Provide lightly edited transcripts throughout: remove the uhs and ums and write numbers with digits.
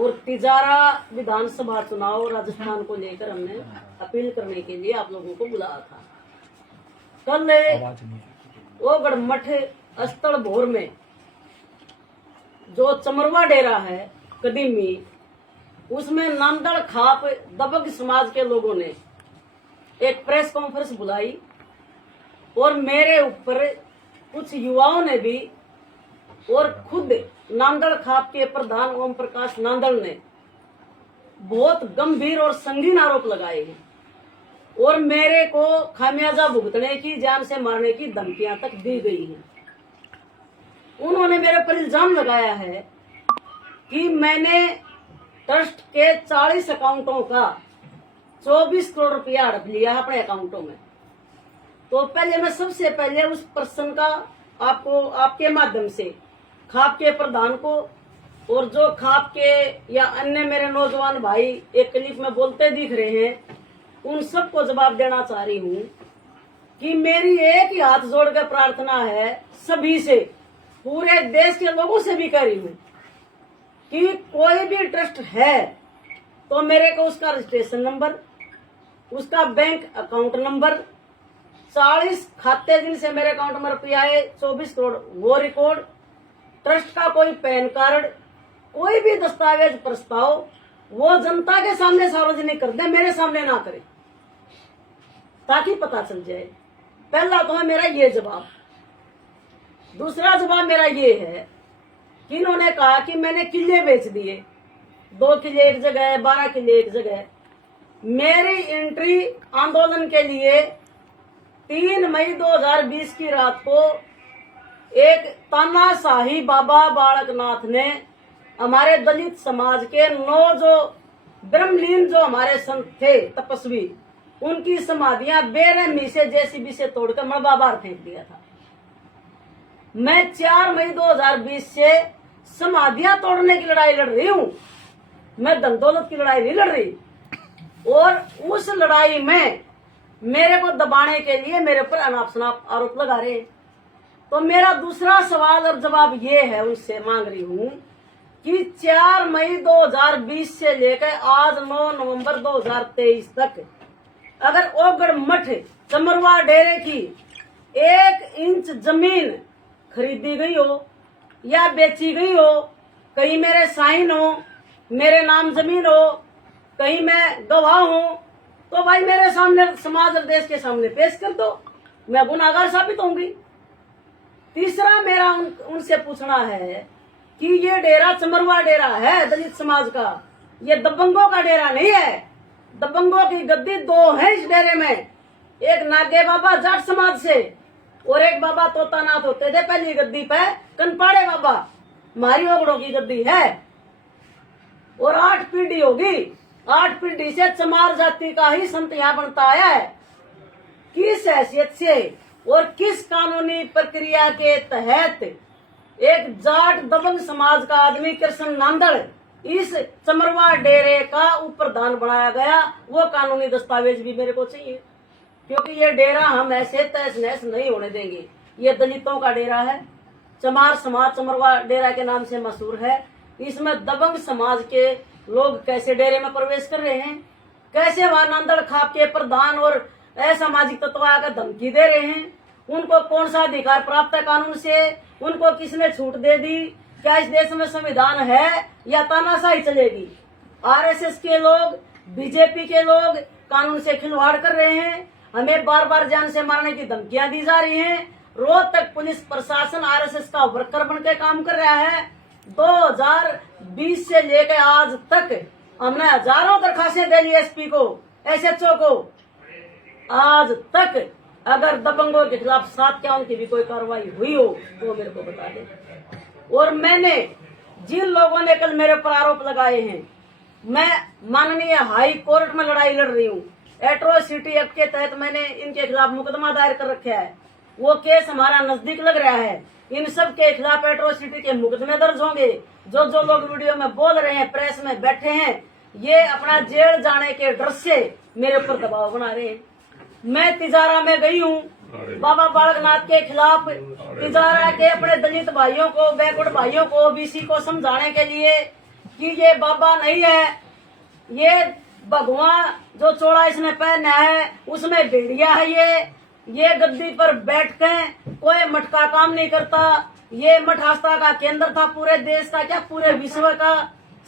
और तिजारा विधानसभा चुनाव राजस्थान को लेकर हमने अपील करने के लिए आप लोगों को बुलाया था। कल वो गढ़मठ स्थल भोर में जो चमरवा डेरा है कदीमी, उसमें नांदड़ खाप दबंग समाज के लोगों ने एक प्रेस कॉन्फ्रेंस बुलाई और मेरे ऊपर कुछ युवाओं ने भी और खुद नांदड़ खाप के प्रधान ओम प्रकाश नांदड़ ने बहुत गंभीर और संगीन आरोप लगाए हैं और मेरे को खामियाजा भुगतने की, जान से मारने की धमकियां तक दी गई हैं। उन्होंने मेरे पर इल्जाम लगाया है कि मैंने ट्रस्ट के 40 अकाउंटों का 24 करोड़ रुपया हड़प लिया है अपने अकाउंटों में। तो पहले मैं सबसे पहले उस पर्सन का आपको आपके माध्यम से खाप के प्रधान को और जो खाप के या अन्य मेरे नौजवान भाई एक क्लिप में बोलते दिख रहे हैं, उन सबको जवाब देना चाह रही हूँ कि मेरी एक ही हाथ जोड़कर प्रार्थना है सभी से, पूरे देश के लोगों से भी कह रही हूँ कि कोई भी ट्रस्ट है तो मेरे को उसका रजिस्ट्रेशन नंबर, उसका बैंक अकाउंट नंबर, 40 खाते जिनसे मेरे अकाउंट में रुपया है 24 करोड़ वो रिकॉर्ड, ट्रस्ट का कोई पैन कार्ड, कोई भी दस्तावेज प्रस्ताव वो जनता के सामने सार्वजनिक कर दे, मेरे सामने ना करे, ताकि पता चल जाए। पहला तो है मेरा ये जवाब। दूसरा जवाब मेरा ये है कि इन्होंने कहा कि मैंने किले बेच दिए, 2 किले एक जगह, 12 किले एक जगह। मेरी एंट्री आंदोलन के लिए 3 मई 2020 की रात को एक तानाशाही बाबा बालकनाथ ने हमारे दलित समाज के 9 जो ब्रह्मलीन जो हमारे संत थे तपस्वी, उनकी समाधियां बेरहमी से जेसीबी से तोड़कर मलबा बाहर फेंक दिया था। मैं 4 मई 2020 से समाधियां तोड़ने की लड़ाई लड़ रही हूं, मैं धन दौलत की लड़ाई नहीं लड़ रही। और उस लड़ाई में मेरे को दबाने के लिए मेरे पर अनाप शनाप आरोप लगा रहे हैं। तो मेरा दूसरा सवाल और जवाब ये है, उनसे मांग रही हूं कि 4 मई 2020 से लेकर आज 9 नवंबर 2023 तक अगर ओगड़ मठ चमरवा डेरे की 1 इंच जमीन खरीदी गई हो या बेची गई हो, कहीं मेरे साइन हो, मेरे नाम जमीन हो, कहीं मैं गवाह हूं, तो भाई मेरे सामने समाज और देश के सामने पेश कर दो, मैं गुनाहगार साबित होंगी। तीसरा मेरा उनसे पूछना है कि ये डेरा चमरवा डेरा है दलित समाज का, ये दबंगों का डेरा नहीं है। दबंगों की गद्दी 2 है इस डेरे में, एक नागे बाबा जाट समाज से और एक बाबा तोतानाथ होते थे पहली गद्दी पे, कनपाड़े बाबा, मारी ओगड़ों की गद्दी है और 8 पीढ़ी होगी। 8 पीढ़ी से चमार जाति का ही संत यहाँ बनता आया है। किस हैसियत से और किस कानूनी प्रक्रिया के तहत एक जाट दबंग समाज का आदमी कृष्ण नांदड़ इस चमरवा डेरे का उप प्रधान बनाया गया, वो कानूनी दस्तावेज भी मेरे को चाहिए, क्योंकि ये डेरा हम ऐसे तहस नहस नहीं होने देंगे। ये दलितों का डेरा है, चमार समाज चमरवा डेरा के नाम से मशहूर है। इसमें दबंग समाज के लोग कैसे डेरे में प्रवेश कर रहे हैं, कैसे वहां नांदड़ खाप के प्रधान और असामाजिक तत्व आकर धमकी दे रहे हैं, उनको कौन सा अधिकार प्राप्त है कानून से, उनको किसने छूट दे दी, क्या इस देश में संविधान है या तानाशाही चलेगी। आरएसएस के लोग, बीजेपी के लोग कानून से खिलवाड़ कर रहे हैं, हमें बार बार जान से मारने की धमकियां दी जा रही हैं। रोहतक पुलिस प्रशासन आरएसएस का वर्कर बनकर काम कर रहा है। 2020 से लेकर आज तक हमने हजारों दरखास्तें दे ली एसपी को, एसएचओ को, आज तक अगर दबंगों के खिलाफ 7 काउंट की भी कोई कार्रवाई हुई हो तो मेरे को बता दे। और मैंने जिन लोगों ने कल मेरे पर आरोप लगाए हैं, मैं माननीय हाई कोर्ट में लड़ाई लड़ रही हूँ। एट्रोसिटी एक्ट के तहत मैंने इनके खिलाफ मुकदमा दायर कर रखा है, वो केस हमारा नजदीक लग रहा है। इन सब के खिलाफ एट्रोसिटी के मुकदमे दर्ज होंगे। जो जो लोग वीडियो में बोल रहे हैं, प्रेस में बैठे हैं, ये अपना जेल जाने के डर से मेरे ऊपर दबाव बना रहे हैं। मैं तिजारा में गई हूँ बाबा बालकनाथ के खिलाफ, तिजारा के अपने दलित भाइयों को, बैकवर्ड भाइयों को, ओबीसी को समझाने के लिए कि ये बाबा नहीं है, ये भगवान जो चोड़ा इसने पहना है उसमें भेड़िया है, ये गद्दी पर बैठ के कोई मठ का काम नहीं करता। ये मठ आस्था का केंद्र था पूरे देश का, क्या पूरे विश्व का।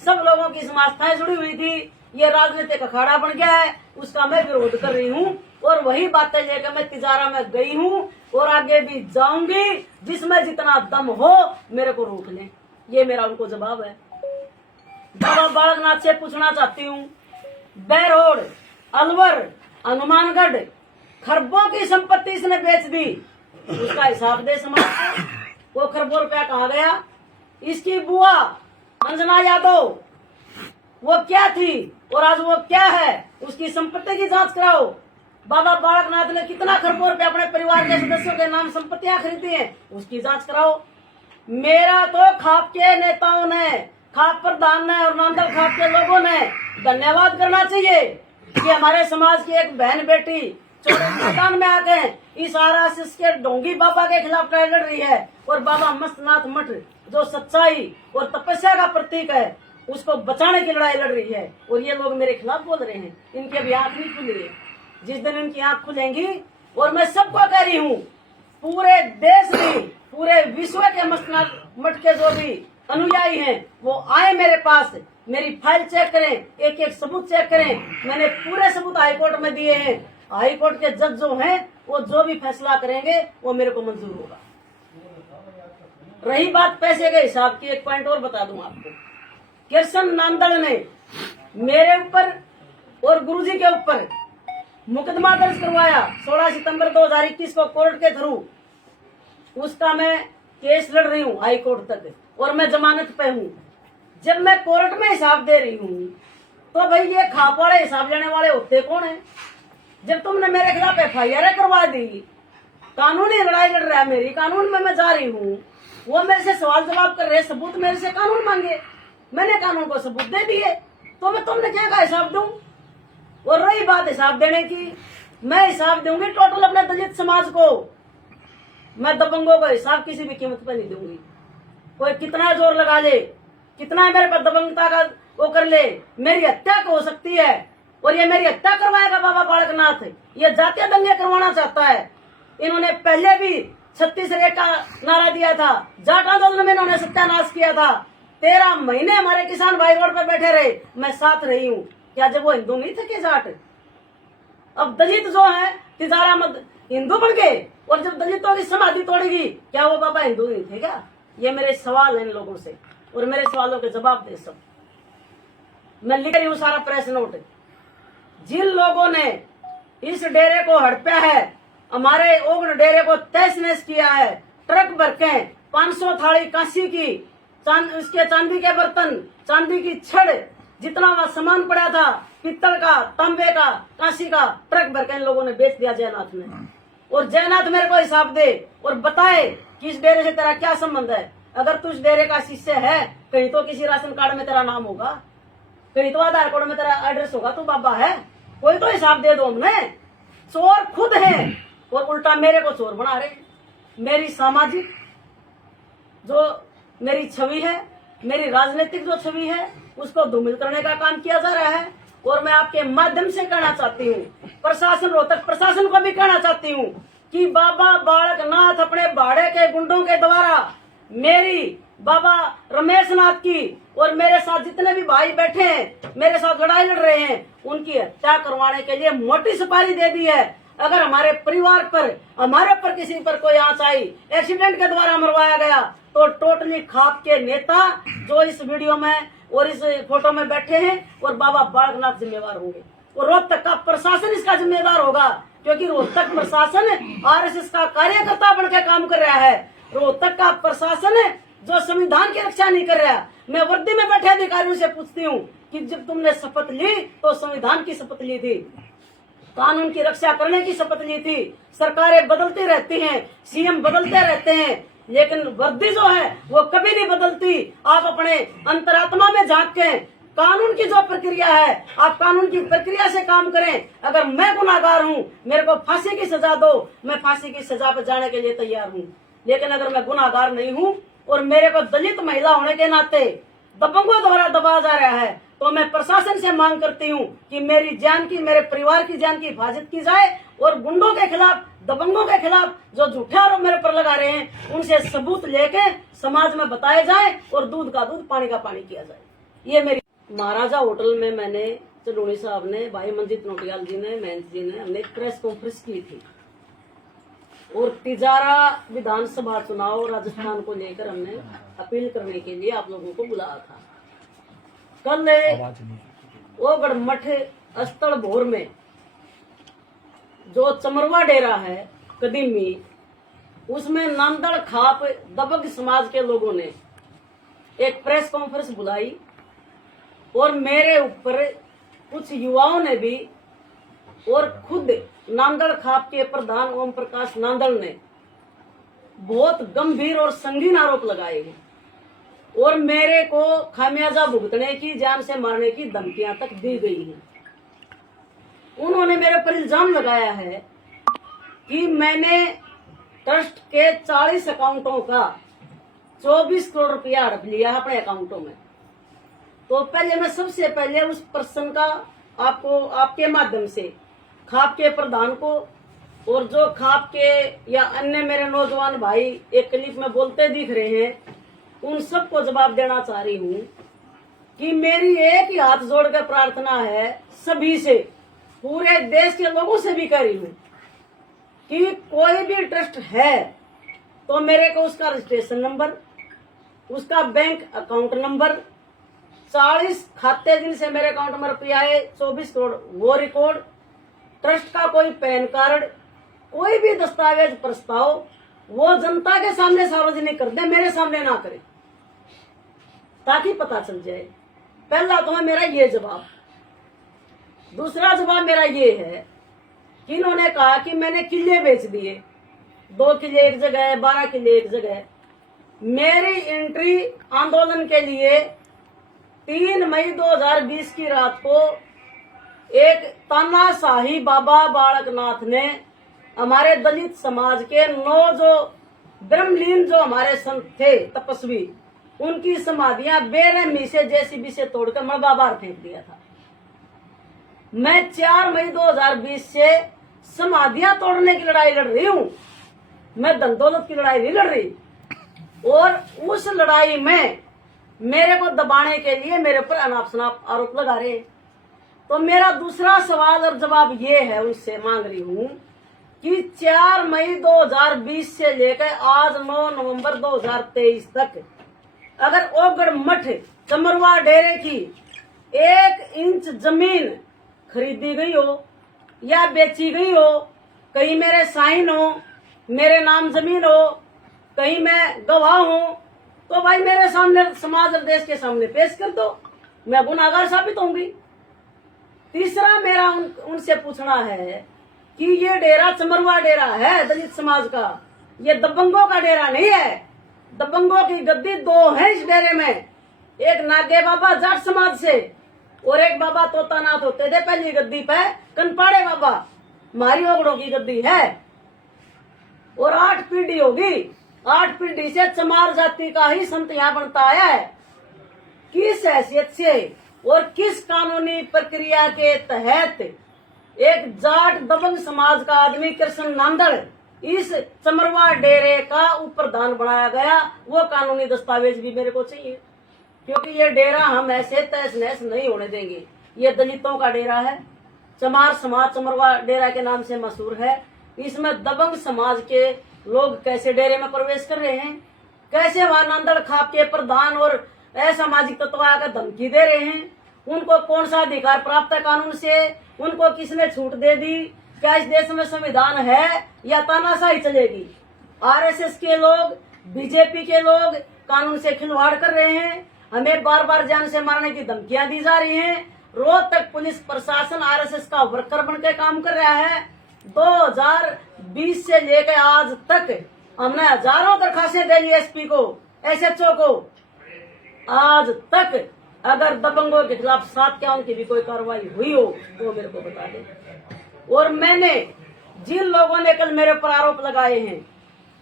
सब लोगों की समास्थाएं जुड़ी हुई थी। ये राजनीतिक अखाड़ा बन गया है, उसका मैं विरोध कर रही हूँ और वही बातें लेकर मैं तिजारा में गई हूँ और आगे भी जाऊंगी। जिसमें जितना दम हो मेरे को रोक लें, ये मेरा उनको जवाब है। बाबा बालकनाथ से पूछना चाहती हूँ, बहरोड, अलवर, हनुमानगढ़ खरबों की संपत्ति इसने बेच दी, उसका हिसाब दे समाज को। वो खरबों रुपया कहाँ गया? इसकी बुआ अंजना यादव वो क्या थी और आज वो क्या है, उसकी संपत्ति की जांच कराओ। बाबा बालकनाथ ने कितना खरबों रुपया अपने परिवार के सदस्यों के नाम संपत्तियां खरीदी हैं, उसकी जांच कराओ। मेरा तो खाप के नेताओं ने, खाप प्रधान ने और नांदल खाप के लोगों ने धन्यवाद करना चाहिए कि हमारे समाज की एक बहन बेटी चौड़े मैदान में आके इस RSS के ढोंगी बाबा के खिलाफ लड़ रही है और बाबा मस्तनाथ मठ जो सच्चाई और तपस्या का प्रतीक है उसको बचाने की लड़ाई लड़ रही है। और ये लोग मेरे खिलाफ बोल रहे हैं, इनकी अभी आंख नहीं खुली है। जिस दिन इनकी आंख खुलेंगी, और मैं सबको कह रही हूँ, पूरे देश में, पूरे विश्व के मस्तनाथ मठ के जो भी अनुयायी हैं वो आए मेरे पास, मेरी फाइल चेक करें, एक एक सबूत चेक करें। मैंने पूरे सबूत हाईकोर्ट में दिए हैं। हाईकोर्ट के जज जो हैं वो जो भी फैसला करेंगे वो मेरे को मंजूर होगा। रही बात पैसे के हिसाब की, एक पॉइंट और बता दूं आपको। कृष्ण नांदल ने मेरे ऊपर और गुरुजी के ऊपर मुकदमा दर्ज करवाया 16 सितंबर 2021 को कोर्ट के थ्रू। उसका मैं केस लड़ रही हूँ हाई कोर्ट तक और मैं जमानत पे हूँ। जब मैं कोर्ट में हिसाब दे रही हूँ तो भाई ये खाप वाले हिसाब लेने वाले होते कौन है? जब तुमने मेरे खिलाफ FIR करवा दी, कानूनी लड़ाई लड़ रहा है मेरी, कानून में मैं जा रही हूँ, वो मेरे से सवाल जवाब कर रहे, सबूत मेरे से कानून मांगे, मैंने कानून को सबूत दे दिए, तो मैं तुमने क्या का हिसाब दूं? और रही बात हिसाब देने की, मैं हिसाब दूंगी टोटल अपने दलित समाज को। मैं दबंगों का हिसाब किसी भी कीमत पर नहीं दूंगी। कोई कितना जोर लगा ले, कितना मेरे पर दबंगता का वो कर ले, मेरी हत्या हो सकती है। और ये मेरी हत्या करवाएगा बाबा बालकनाथ, ये जातीय दंगे करवाना चाहता है। इन्होंने पहले भी 36 रेट का नारा दिया था, जाट आंदोलन में इन्होंने सत्यानाश किया था। 13 महीने हमारे किसान भाई रोड पे बैठे रहे, मैं साथ रही हूँ। क्या जब वो हिंदू नहीं थे कि जाट? अब दलित जो है तिजारा मत हिंदू बन गए, और जब दलितों की समाधि तोड़ेगी, क्या वो बाबा हिंदू नहीं थे क्या? ये मेरे सवाल है इन लोगों से, और मेरे सवालों के जवाब दे सब। मैं लिख रही हूँ सारा प्रेस नोट। जिन लोगों ने इस डेरे को हड़पा है, हमारे ओगन डेरे को तहस नहस किया है, ट्रक भर के 500 थाली कांसी की, उसके चांदी के बर्तन, चांदी की छड़, जितना वहां सामान पड़ा था, पित्तल का, तांबे का, कांसी का, ट्रक भर के इन लोगों ने बेच दिया जयनाथ ने। और जयनाथ मेरे को हिसाब दे और बताए कि इस डेरे से तेरा क्या संबंध है। अगर तू इस डेरे का शिष्य है, कहीं तो किसी राशन कार्ड में तेरा नाम होगा, कहीं तो आधार कार्ड में तेरा एड्रेस होगा, तू बाबा है, कोई तो हिसाब दे दो। हमने चोर खुद है और उल्टा मेरे को चोर बना रहे। मेरी सामाजिक जो मेरी छवि है, मेरी राजनीतिक जो छवि है, उसको धूमिल करने का काम किया जा रहा है। और मैं आपके माध्यम से कहना चाहती हूँ, प्रशासन, रोहतक प्रशासन को भी कहना चाहती हूँ कि बाबा बालकनाथ अपने भाड़े के गुंडों के द्वारा मेरी, बाबा रमेश नाथ की और मेरे साथ जितने भी भाई बैठे हैं, मेरे साथ लड़ाई लड़ रहे हैं, उनकी हत्या करवाने के लिए मोटी सुपारी दे दी है। अगर हमारे परिवार पर, हमारे पर किसी पर कोई आंच आई, एक्सीडेंट के द्वारा मरवाया गया, तो टोटली खाप के नेता जो इस वीडियो में और इस फोटो में बैठे हैं और बाबा बालकनाथ जिम्मेवार होंगे। और रोहतक का प्रशासन इसका जिम्मेदार होगा, क्योंकि रोहतक प्रशासन RSS का कार्यकर्ता बनकर काम कर रहा है। रोहतक का प्रशासन जो संविधान की रक्षा नहीं कर रहा। मैं वर्दी में बैठे अधिकारियों से पूछती हूँ कि जब तुमने शपथ ली तो संविधान की शपथ ली थी, कानून की रक्षा करने की शपथ ली थी। सरकारें बदलती रहती हैं, CM बदलते रहते हैं, लेकिन वर्दी जो है वो कभी नहीं बदलती। आप अपने अंतरात्मा में झांक के कानून की जो प्रक्रिया है, आप कानून की प्रक्रिया से काम करें। अगर मैं गुनाहगार हूँ, मेरे को फांसी की सजा दो, मैं फांसी की सजा पर जाने के लिए तैयार हूँ। लेकिन अगर मैं गुनाहगार नहीं हूँ और मेरे को दलित महिला होने के नाते दबंगों द्वारा दबाया जा रहा है, तो मैं प्रशासन से मांग करती हूँ कि मेरी जान की, मेरे परिवार की जान की हिफाजत की जाए और गुंडों के खिलाफ, दबंगों के खिलाफ जो झूठे आरोप मेरे पर लगा रहे हैं, उनसे सबूत लेके समाज में बताए जाए और दूध का दूध, पानी का पानी किया जाए। ये मेरी महाराजा होटल में मैंने, चलूनी साहब ने, भाई मंजीत नोटियाल जी ने, महंत जी ने, हमने एक प्रेस कॉन्फ्रेंस की थी और तिजारा विधानसभा चुनाव राजस्थान को लेकर हमने अपील करने के लिए आप लोगों को बुलाया था। कल ओगढ़ मठ स्थल भोर में जो चमरवा डेरा है कदीमी, उसमें नामदड़ खाप दबंग समाज के लोगों ने एक प्रेस कॉन्फ्रेंस बुलाई और मेरे ऊपर कुछ युवाओं ने भी और खुद नांदड़ खाप के प्रधान ओम प्रकाश नांदड़ ने बहुत गंभीर और संगीन आरोप लगाए हैं और मेरे को खामियाजा भुगतने की, जान से मारने की धमकियां तक दी गई हैं। उन्होंने मेरे पर इल्जाम लगाया है कि मैंने ट्रस्ट के 40 अकाउंटों का 24 करोड़ रुपया हड़प लिया अपने अकाउंटों में। तो पहले मैं सबसे पहले उस पर्सन का आपको, आपके माध्यम से खाप के प्रधान को और जो खाप के या अन्य मेरे नौजवान भाई एक क्लिप में बोलते दिख रहे हैं, उन सबको जवाब देना चाह रही हूँ कि मेरी एक ही हाथ जोड़कर प्रार्थना है सभी से, पूरे देश के लोगों से भी कह रही हूँ कि कोई भी ट्रस्ट है तो मेरे को उसका रजिस्ट्रेशन नंबर, उसका बैंक अकाउंट नंबर, 40 खाते जिनसे मेरे अकाउंट में रुपया है 24 करोड़ वो रिकॉर्ड, ट्रस्ट का कोई पैन कार्ड, कोई भी दस्तावेज प्रस्ताव वो जनता के सामने सार्वजनिक कर दे, मेरे सामने ना करे, ताकि पता चल जाए। पहला तो है मेरा ये जवाब। दूसरा जवाब मेरा ये है कि इन्होंने कहा कि मैंने किले बेच दिए, 2 किले एक जगह, 12 किले एक जगह। मेरी एंट्री आंदोलन के लिए 3 मई 2020 की रात को एक तानाशाही बाबा बालकनाथ ने हमारे दलित समाज के 9 जो ब्रह्मलीन जो हमारे संत थे तपस्वी, उनकी समाधियां बेरहमी से जेसीबी से तोड़कर मलबा बाहर फेंक दिया था। मैं 4 मई 2020 से समाधियां तोड़ने की लड़ाई लड़ रही हूं, मैं धन दौलत की लड़ाई नहीं लड़ रही। और उस लड़ाई में मेरे को दबाने के लिए मेरे पर अनाप शनाप आरोप लगा रहे। तो मेरा दूसरा सवाल और जवाब ये है, उनसे मांग रही हूं कि 4 मई 2020 से लेकर आज 9 नवंबर 2023 तक अगर ओगढ़ मठ चमरवा डेरे की 1 इंच जमीन खरीदी गई हो या बेची गई हो, कहीं मेरे साइन हो, मेरे नाम जमीन हो, कहीं मैं गवाह हूं, तो भाई मेरे सामने समाज और देश के सामने पेश कर दो, मैं गुनाहगार साबित होंगी। तीसरा मेरा उनसे पूछना है कि ये डेरा चमरवा डेरा है दलित समाज का, ये दबंगों का डेरा नहीं है। दबंगों की गद्दी 2 है इस डेरे में, एक नागे बाबा जाट समाज से और एक बाबा तोतानाथ होते थे पहली गद्दी पे, कनपाड़े बाबा, मारी ओगड़ों की गद्दी है और 8 पीढ़ी होगी। 8 पीढ़ी से चमार जाति का ही संत यहाँ बनता आया है। किस हैसियत से और किस कानूनी प्रक्रिया के तहत एक जाट दबंग समाज का आदमी कृष्ण नांदड़ इस चमरवा डेरे का उप प्रधान बनाया गया, वो कानूनी दस्तावेज भी मेरे को चाहिए, क्योंकि ये डेरा हम ऐसे तहस नहस नहीं होने देंगे। ये दलितों का डेरा है, चमार समाज चमरवा डेरा के नाम से मशहूर है। इसमें दबंग समाज के लोग कैसे डेरे में प्रवेश कर रहे हैं, कैसे वहां नांदड़ खाप के प्रधान और असामाजिक तत्व आकर धमकी दे रहे हैं, उनको कौन सा अधिकार प्राप्त है कानून से, उनको किसने छूट दे दी, क्या इस देश में संविधान है या तानाशाही चलेगी। आरएसएस के लोग, बीजेपी के लोग कानून से खिलवाड़ कर रहे हैं, हमें बार बार जान से मारने की धमकियां दी जा रही हैं। रोज तक पुलिस प्रशासन आरएसएस का वर्कर बनकर काम कर रहा है। 2020 से लेकर आज तक हमने हजारों दरखास्तें दे ली एसपी को, एसएचओ को, आज तक अगर दबंगों के खिलाफ 7 काउंट की भी कोई कार्रवाई हुई हो तो मेरे को बता दे। और मैंने जिन लोगों ने कल मेरे पर आरोप लगाए हैं,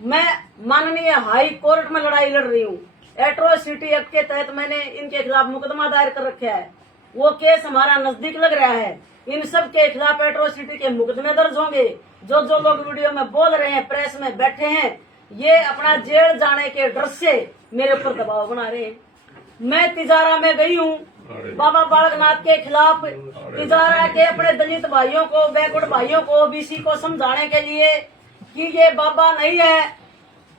मैं माननीय हाई कोर्ट में लड़ाई लड़ रही हूँ, एट्रोसिटी एक्ट के तहत मैंने इनके खिलाफ मुकदमा दायर कर रखा है। वो केस हमारा नजदीक लग रहा है। इन सब के खिलाफ एट्रोसिटी के मुकदमे दर्ज होंगे। जो जो लोग वीडियो में बोल रहे हैं, प्रेस में बैठे हैं, ये अपना जेल जाने के डर से मेरे ऊपर दबाव बना रहे हैं। मैं तिजारा में गई हूँ बाबा बालकनाथ के खिलाफ, तिजारा के अपने दलित भाइयों को, बैकवर्ड भाइयों को, ओबीसी को समझाने के लिए कि ये बाबा नहीं है,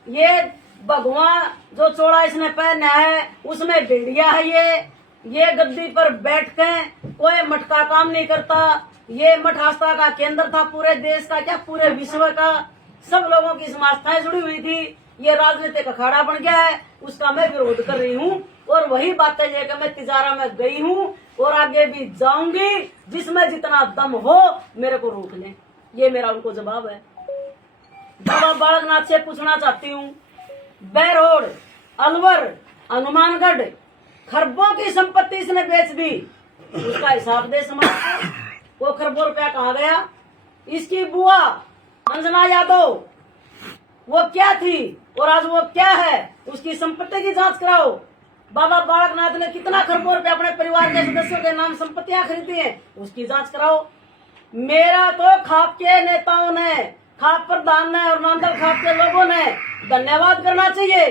ये भगवान जो चोड़ा इसने पहना है उसमें भेड़िया है। ये गद्दी पर बैठ के कोई मटका काम नहीं करता। ये मठ आस्था का केंद्र था, पूरे देश का क्या पूरे विश्व का। सब लोगों की समास्थाएं जुड़ी हुई थी। ये राजनीतिक अखाड़ा बन गया है, उसका मैं विरोध कर रही हूँ। और वही बातें लेकर मैं तिजारा में गई हूँ और आगे भी जाऊंगी। जिसमें जितना दम हो मेरे को रोक लें, ये मेरा उनको जवाब है। बाबा बालकनाथ से पूछना चाहती हूँ, बहरोड, अलवर, हनुमानगढ़ खरबों की संपत्ति इसने बेच दी, उसका हिसाब दे समाज को। वो खरबों रुपया कहाँ गया? इसकी बुआ अंजना यादव वो क्या थी और आज वो क्या है, उसकी संपत्ति की जांच कराओ। बाबा बालकनाथ ने कितना खरबों रुपया अपने परिवार के सदस्यों के नाम संपत्तियां खरीदी हैं, उसकी जांच कराओ। मेरा तो खाप के नेताओं ने, खाप प्रधान ने और नांदल खाप के लोगों ने धन्यवाद करना चाहिए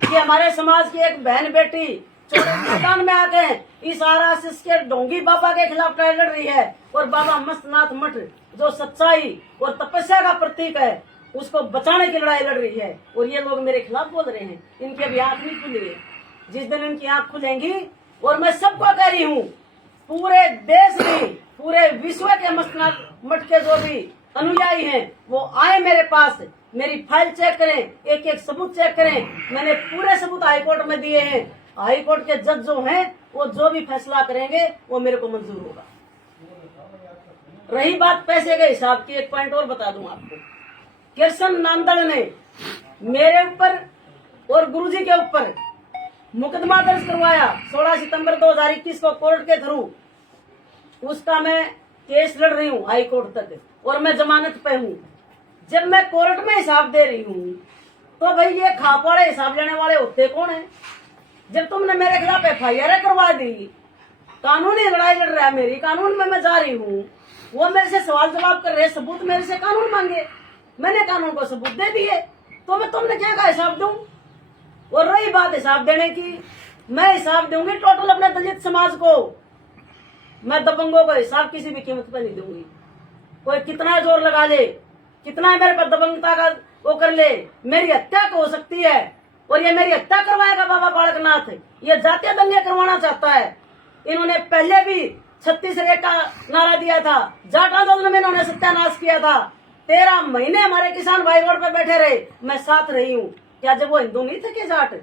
कि हमारे समाज की एक बहन बेटी चोरी मैदान में आके इस आरएसएस के ढोंगी बाबा के खिलाफ लड़ रही है। और बाबा मस्तनाथ मठ जो सच्चाई और तपस्या का प्रतीक है, उसको बचाने की लड़ाई लड़ रही है। और ये लोग मेरे खिलाफ बोल रहे हैं, इनकी अभी आंख नहीं खुली है। जिस दिन इनकी आंख खुलेंगी, और मैं सबको कह रही हूँ, पूरे देश में, पूरे विश्व के मस्तनाथ मठ के जो भी अनुयायी हैं वो आए मेरे पास, मेरी फाइल चेक करें, एक एक सबूत चेक करें। मैंने पूरे सबूत हाईकोर्ट में दिए हैं। हाईकोर्ट के जज जो हैं वो जो भी फैसला करेंगे वो मेरे को मंजूर होगा। रही बात पैसे के हिसाब की, एक पॉइंट और बता दूं आपको। कृष्ण नांदल ने मेरे ऊपर और गुरुजी के ऊपर मुकदमा दर्ज करवाया 16 सितंबर 2021 को कोर्ट के थ्रू। उसका मैं केस लड़ रही हूँ हाई कोर्ट तक और मैं जमानत पे हूँ। जब मैं कोर्ट में हिसाब दे रही हूँ तो भाई ये खाप वाले हिसाब लेने वाले होते कौन है? जब तुमने मेरे खिलाफ FIR करवा दी, कानूनी लड़ाई लड़ रहा है मेरी, कानून में मैं जा रही हूँ, वो मेरे से सवाल जवाब कर रहे, सबूत मेरे से कानून मांगे, मैंने कानून को सबूत दे दिए, तो मैं तुमने क्या कहा हिसाब दूं? और रही बात हिसाब देने की, मैं हिसाब दूंगी टोटल अपने दलित समाज को। मैं दबंगों को हिसाब किसी भी कीमत पर नहीं दूंगी। कोई कितना जोर लगा ले, कितना मेरे पर दबंगता का वो कर ले, मेरी हत्या हो सकती है। और ये मेरी हत्या करवाएगा बाबा बालकनाथ, ये जातीय दंगे करवाना चाहता है। इन्होंने पहले भी 36 रेख का नारा दिया था, जाट आंदोलन में इन्होंने सत्यानाश किया था। 13 महीने हमारे किसान भाई रोड पे बैठे रहे, मैं साथ रही हूँ। क्या जब वो हिंदू नहीं थे कि जाट?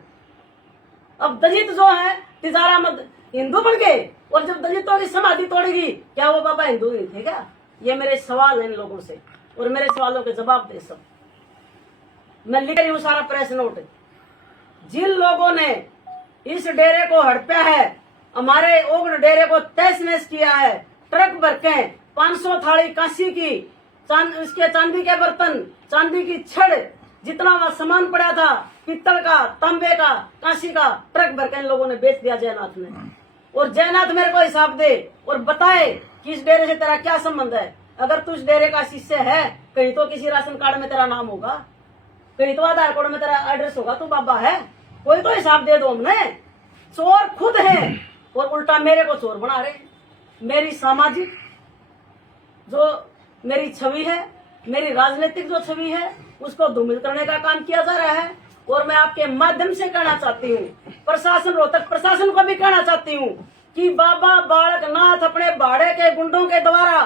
अब दलित जो है तिजारा मत हिंदू बन गए, और जब दलितों की समाधि तोड़ेगी, क्या वो बाबा हिंदू नहीं थे क्या? ये मेरे सवाल है इन लोगों से, और मेरे सवालों के जवाब दे सब। मैं लिख रही हूँ सारा प्रेस नोट। जिन लोगों ने इस डेरे को हड़पा है, हमारे ओगड़ डेरे को तहस नहस किया है, ट्रक भर के 500 थाली कांसी की, उसके चांदी के बर्तन, चांदी की छड़, जितना वहां सामान पड़ा था, पित्तल का, तांबे का, कांसी का, ट्रक भर के इन लोगों ने बेच दिया जयनाथ ने। और जयनाथ मेरे को हिसाब दे और बताए कि इस डेरे से तेरा क्या संबंध है। अगर तू इस डेरे का शिष्य है, कहीं तो किसी राशन कार्ड में तेरा नाम होगा, कहीं तो आधार कार्ड में तेरा एड्रेस होगा, तू बाबा है, कोई तो हिसाब दे दो। हमने चोर खुद है और उल्टा मेरे को चोर बना रहे। मेरी सामाजिक जो मेरी छवि है, मेरी राजनीतिक जो छवि है, उसको धूमिल करने का काम किया जा रहा है। और मैं आपके माध्यम से कहना चाहती हूँ, प्रशासन, रोहतक प्रशासन को भी कहना चाहती हूँ कि बाबा बालकनाथ अपने भाड़े के गुंडों के द्वारा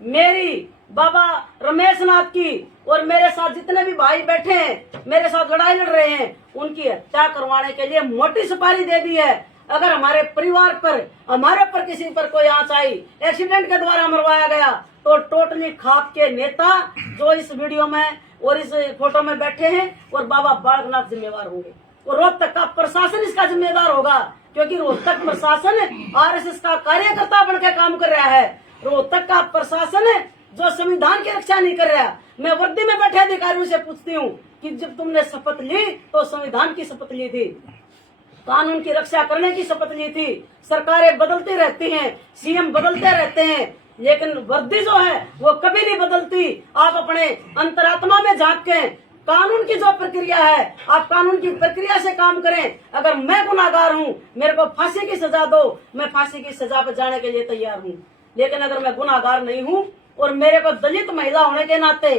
मेरी, बाबा रमेश नाथ की और मेरे साथ जितने भी भाई बैठे हैं, मेरे साथ लड़ाई लड़ रहे हैं, उनकी हत्या करवाने के लिए मोटी सुपारी दे दी है। अगर हमारे परिवार पर, हमारे पर किसी पर कोई आंच आई, एक्सीडेंट के द्वारा मरवाया गया, तो टोटली खाप के नेता जो इस वीडियो में और इस फोटो में बैठे हैं और बाबा बालकनाथ जिम्मेवार होंगे। और रोहतक का प्रशासन इसका जिम्मेदार होगा, क्योंकि रोहतक प्रशासन RSS का कार्यकर्ता बनकर काम कर रहा है। रोहतक का प्रशासन जो संविधान की रक्षा नहीं कर रहा। मैं वर्दी में बैठे अधिकारियों से पूछती हूँ कि जब तुमने शपथ ली तो संविधान की शपथ ली थी, कानून की रक्षा करने की शपथ ली थी। सरकारें बदलती रहती हैं, सीएम बदलते रहते हैं, लेकिन वर्दी जो है वो कभी नहीं बदलती। आप अपने अंतरात्मा में झांक के कानून की जो प्रक्रिया है, आप कानून की प्रक्रिया से काम करें। अगर मैं गुनाहगार हूँ, मेरे को फांसी की सजा दो, मैं फांसी की सजा पर जाने के लिए तैयार हूँ। लेकिन अगर मैं गुनाहगार नहीं हूँ और मेरे को दलित महिला होने के नाते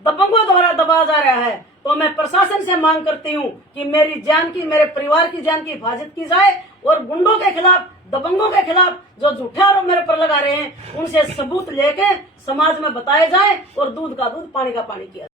दबंगों द्वारा दबाया जा रहा है, तो मैं प्रशासन से मांग करती हूँ कि मेरी जान की, मेरे परिवार की जान की हिफाजत की जाए और गुंडों के खिलाफ, दबंगों के खिलाफ जो झूठे आरोप मेरे पर लगा रहे हैं, उनसे सबूत लेके समाज में बताए जाए और दूध का दूध, पानी का पानी किया।